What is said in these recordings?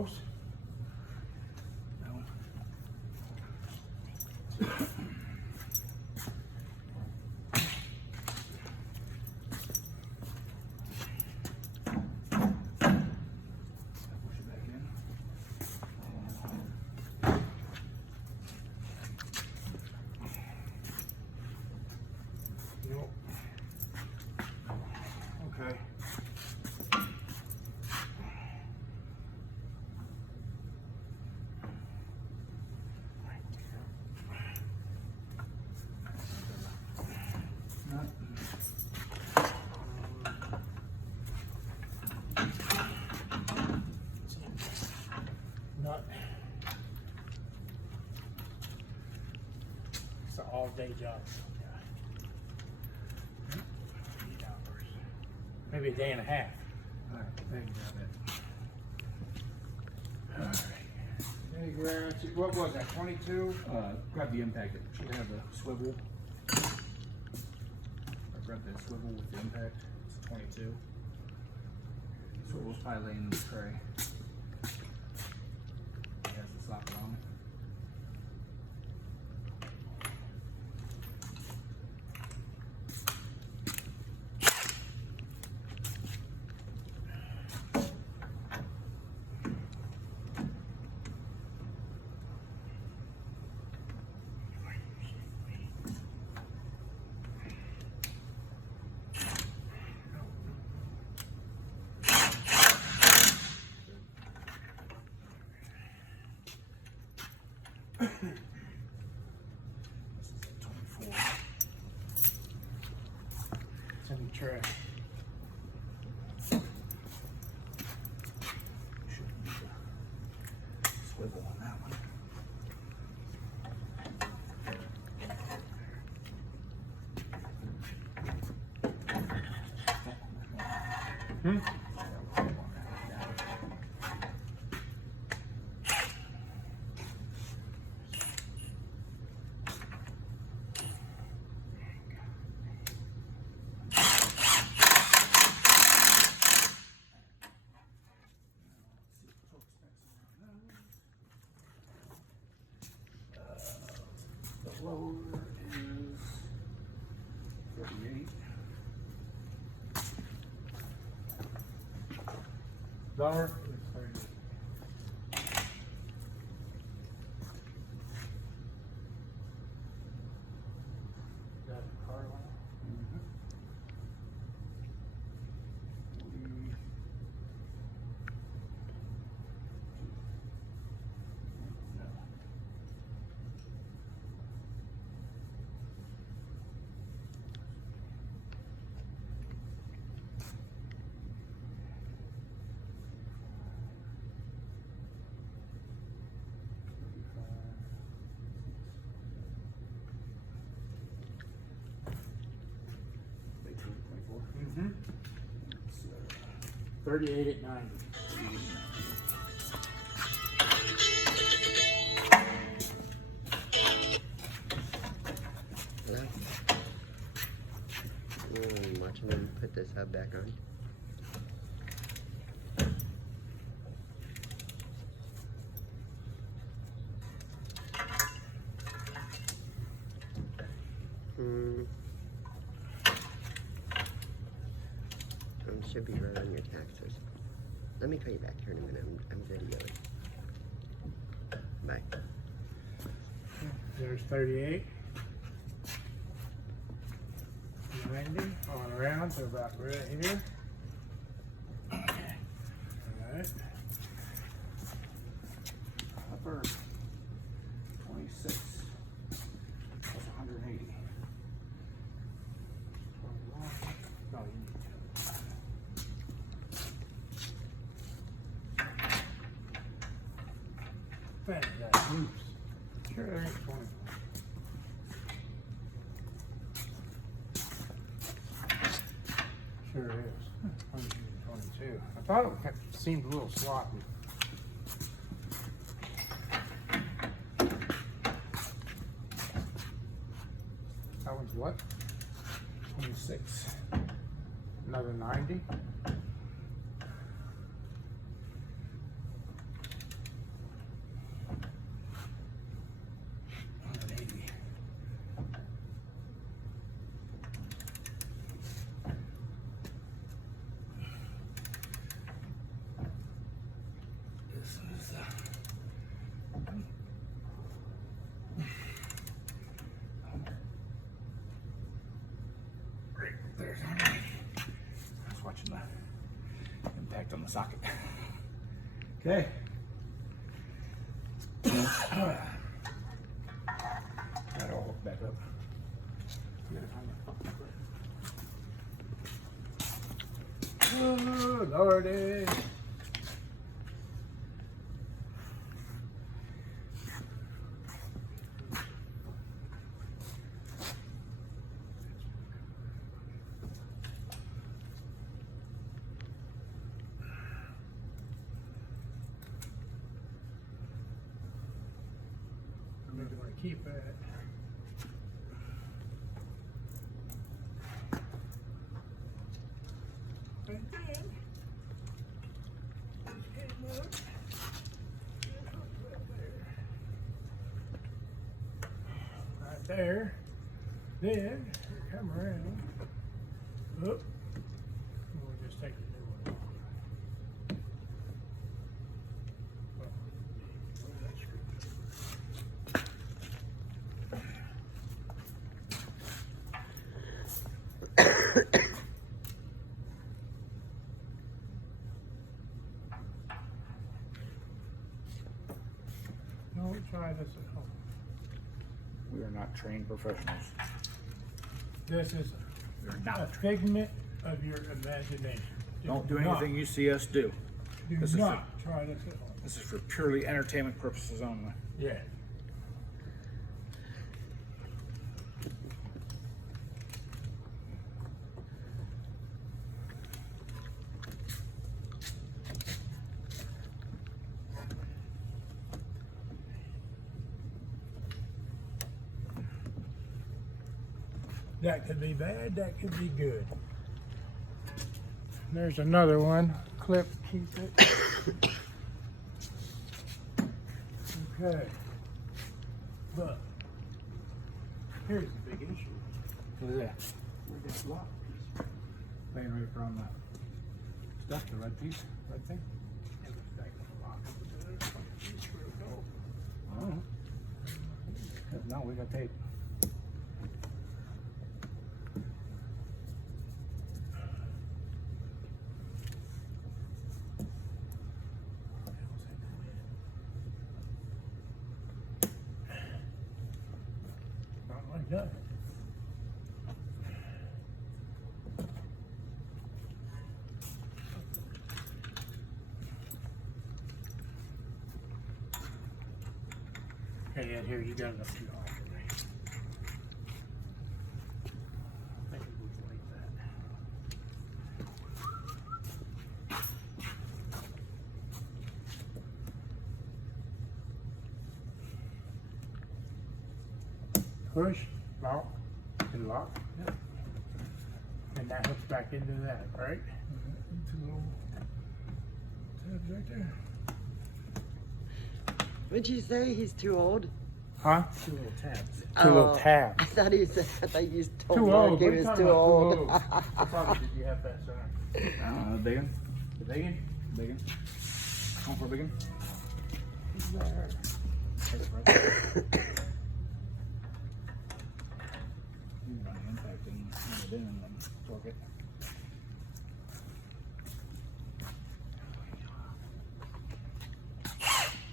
post? No. Push it back in. Nope. Okay. Nut. It's an all-day job. Maybe a day and a half. All right, there you got it. All right. Any grabs? What was that? 22? Grab the impact. It should have the swivel. I grabbed that swivel with the impact. It's 22. Swivel's probably laying in the tray. It has the socket on it. This is a 24. It's in the trash. Shouldn't be a swivel on that one. The lower is 38. Lower is 38. Got a car line? Mm-hmm. 38 at 90. Hello? Watching them put this hub back on. Should be right on your taxes. Let me call you back here in a minute. I'm videoing. Bye. There's 38. 90. On around to about right here. Alright. Upper 26. That's 180. 21. No, you need to. That moves. Sure, there ain't 20. Sure is. 122. I thought it seemed a little sloppy. That one's what? 26. Another 90. socket. Okay. That all hooked back up. Oh, Lordy. I'm going to keep it. Right there. Then come around. Oop. We'll just take the new one off. Where's that screw? No, try this at home. We are not trained professionals. This is We are a not. figment of your imagination. Don't do anything you see us do. Do This is not try this at home. This is for purely entertainment purposes only. Yeah. That could be bad, that could be good. There's another one. Clip, keep it. Okay. But here's the big issue. What is that? Where's this lock piece? Laying right from the stuff, the red piece, red thing. It looks like a lock. It's screwed over. Oh. If not, we got tape. Not like that. Okay, and here you got enough too hard for me. I think it was like that. Push, lock, and lock. Yep. And that hooks back into that, right? Two little tabs right there. What'd you say? He's too old? Huh? Two little tabs. Two little Oh, tabs. I thought you said. I thought you told Too Mark old. he What are you was talking too about? old. Too old. What problem did you have that side? Big one? The big one? Big one? Going for a big one? Take it right there. You can run the impact and run it in and then torque it.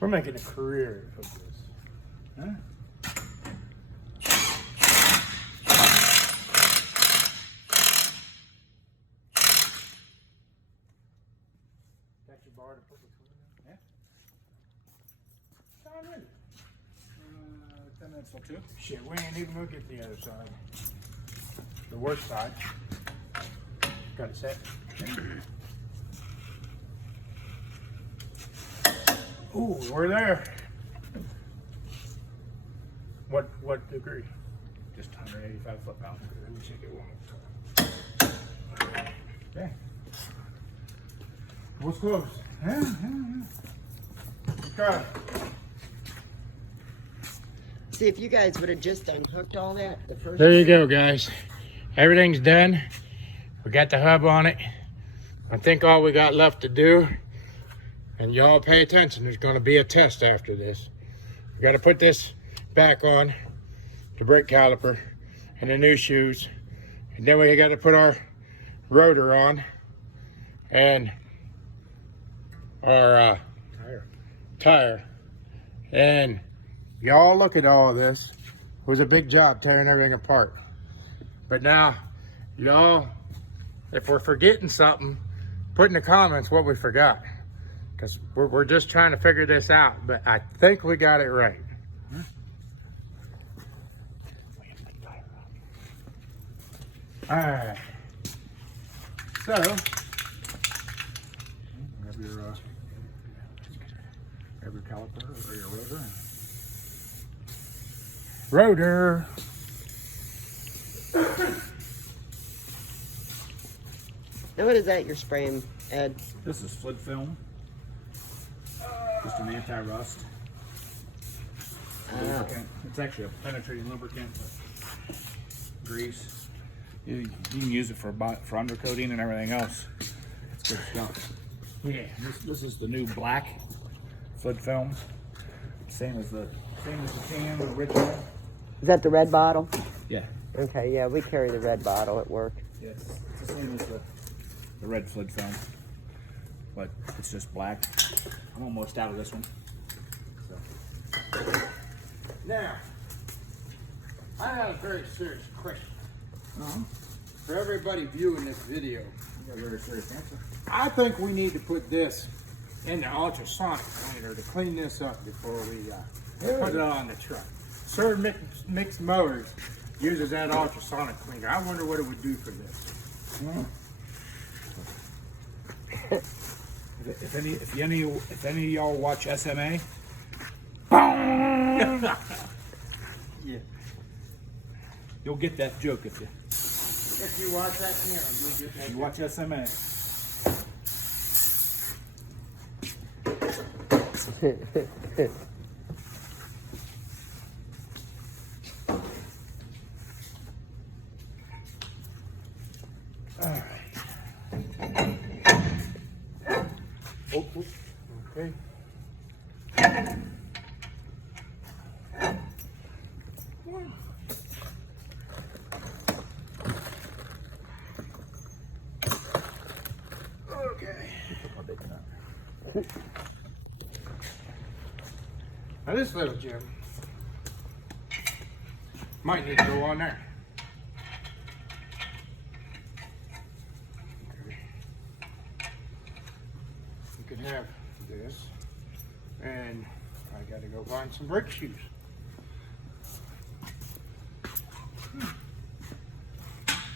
We're making a career of this. Huh? Got your bar to put between them? Yeah. Sound ready. 10 minutes till 2. Shit, we ain't even looked at the other side. The worst side. Got it set. Ooh, we're there. What degree? Just 185 foot-pounds. Let me check it one more time. Okay. What's close? Okay. See, if you guys would have just unhooked all that the first There you go, guys. Everything's done. We got the hub on it. I think all we got left to do, and y'all pay attention, there's going to be a test after this. We got to put this back on, the brake caliper, and the new shoes. And then we got to put our rotor on. And our tire. And y'all look at all of this. It was a big job tearing everything apart. But now, y'all, if we're forgetting something, put in the comments what we forgot. Because we're just trying to figure this out. But I think we got it right. Alright. So, Grab your caliper or your rotor. rotor. Now what is that you're spraying, Ed? This is flood film. Just an anti-rust. Lubricant. It's actually a penetrating lubricant, but grease. You can use it for undercoating and everything else. It's good stuff. Yeah. This is the new black flood film. Same as the can original. Is that the red bottle? Yeah. Okay, yeah, we carry the red bottle at work. Yes. It's the same as the red flood film, but it's just black. I'm almost out of this one. So. Now, I have a very serious question. For everybody viewing this video. You got a very serious answer. I think we need to put this in the ultrasonic cleaner to clean this up before we put it on the truck. Sir Mixed Motors uses that ultrasonic cleaner. I wonder what it would do for this. If any of y'all watch SMA, Yeah. you'll get that joke if If you watch that channel, you'll get that. you watch SMA. Alright. Oh, okay. Okay. Now this little gem might need to go on there. You can have this, and I gotta go find some brake shoes.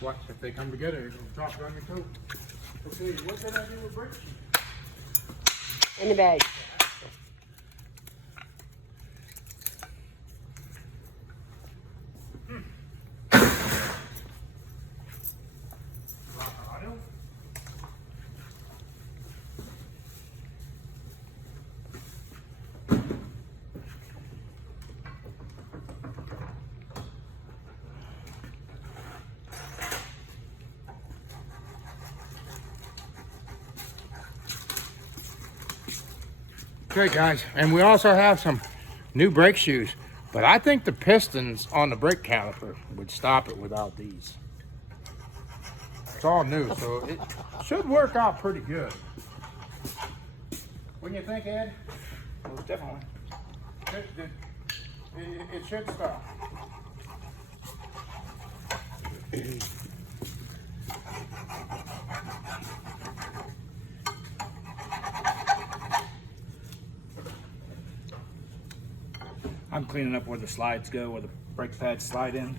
Watch, if they come together, you're gonna drop it on your coat. Okay, what did I do with brake shoes? In the bag. Okay guys, and we also have some new brake shoes, but I think the pistons on the brake caliper would stop it without these. It's all new, so it should work out pretty good. What do you think, Ed? Most definitely. It should stop. I'm cleaning up where the slides go, where the brake pads slide in.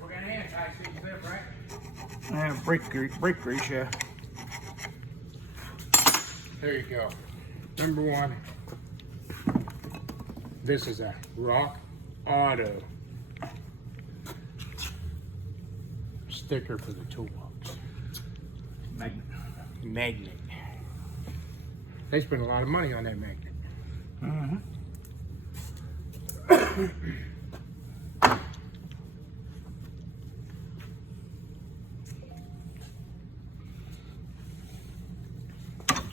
We're gonna anti-seize them, right? I have brake grease, yeah. There you go. Number one. This is a Rock Auto sticker for the toolbox. Magnet. They spent a lot of money on that magnet. Mm-hmm.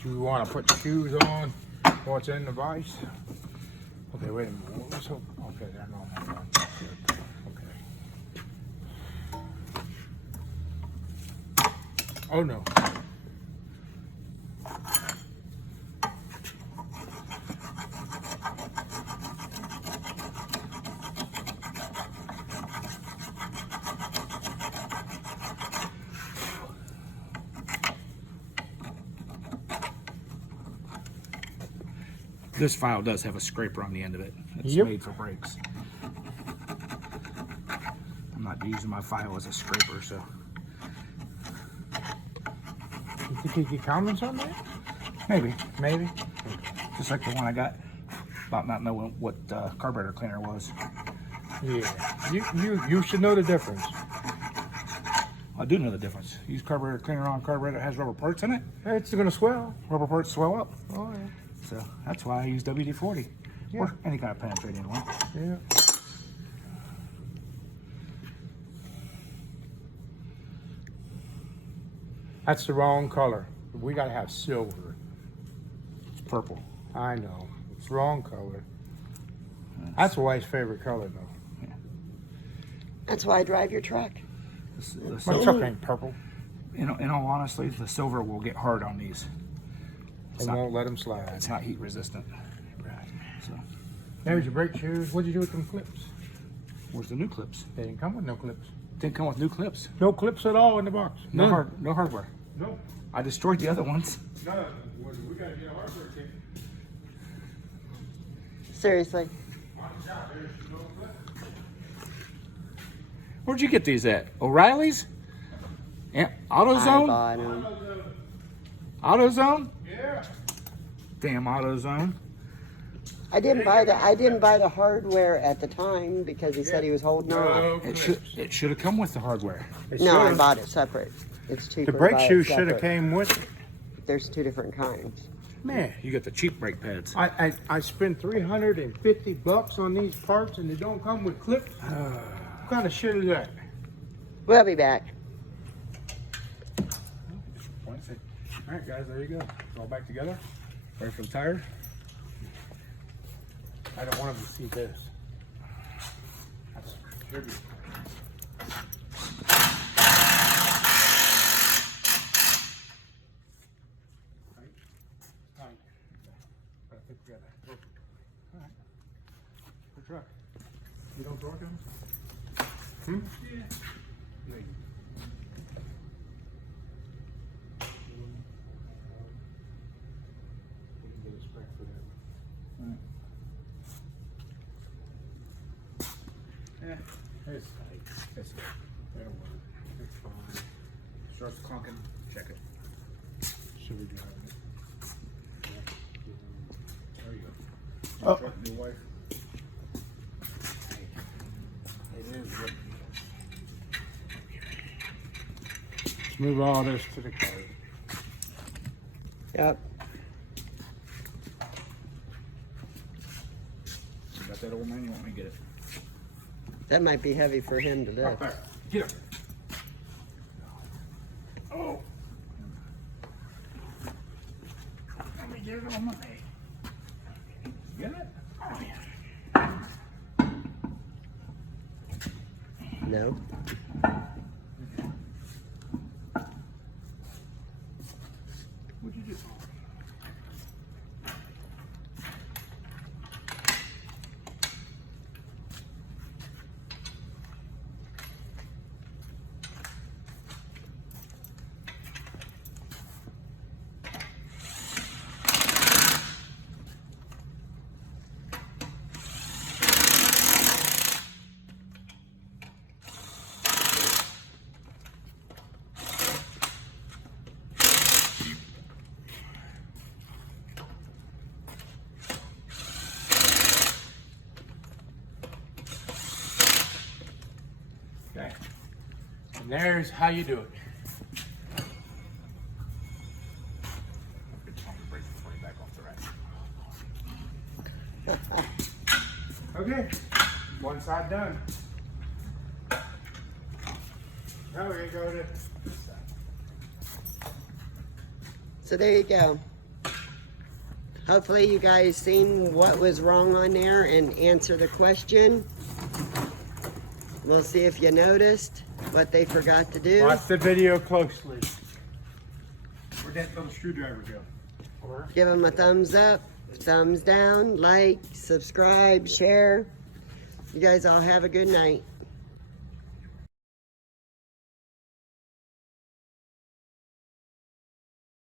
Do you want to put the shoes on? What's in the vise? Okay, wait a minute. Let's hope. Okay, they're not on that one. Okay. Oh no. This file does have a scraper on the end of it. It's Yep. made for brakes. I'm not using my file as a scraper, so. You think you get comments on that? Maybe. Maybe. Just like the one I got about not knowing what carburetor cleaner was. Yeah. You should know the difference. I do know the difference. Use carburetor cleaner on carburetor that has rubber parts in it. It's gonna swell. Rubber parts swell up. Oh yeah. So that's why I use WD-40 or any kind of penetrating one. Yeah. That's the wrong color. We gotta have silver. It's purple. I know. It's wrong color. That's wife's favorite color though. That's why I drive your truck. My truck ain't purple. In all honesty, the silver will get hard on these. They won't let them slide. It's not heat resistant. Right. So, There's your brake shoes. What'd you do with them clips? where's the new clips? They didn't come with no clips. Didn't come with new clips. No clips at all in the box. No hardware. No. I destroyed the other ones. No. We gotta get a hardware kit. Seriously. Where'd you get these at? O'Reilly's? Yeah. I AutoZone? bought 'em. AutoZone? Yeah. Damn AutoZone. I didn't buy the hardware at the time because he said he was holding on. It should have come with the hardware. No, I bought it separate. It's cheaper. The to buy brake it shoes should have separate. came with it. There's two different kinds. Man, You got the cheap brake pads. I spent $350 on these parts and they don't come with clips. What kind of shit is that? We'll be back. All right, guys, there you go. It's all back together. Ready for the tire? I don't want them to see this. That's tribute. Tight. I think we got that. All right. Good truck. You don't torque them? Hmm? Yeah. Yeah. It's tight. It's good. That'll work. It's fine. Starts clunking. Check it. Should we drive it? There you go. Oh. Truck, new wife. It is good. Let's move all this to the car. Yep. You got that old man? You want me to get it? That might be heavy for him to Up lift. there. Get up. Oh. Let me get it on my way. Get it? Oh, yeah. No. What'd you do? Okay. And there's how you do it. Okay. One side done. Now we're gonna go to this side. So there you go. Hopefully you guys seen what was wrong on there and answer the question. We'll see if you noticed what they forgot to do. Watch the video closely. Where'd that little screwdriver go? Or Give them a thumbs up, thumbs down, like, subscribe, share. You guys all have a good night.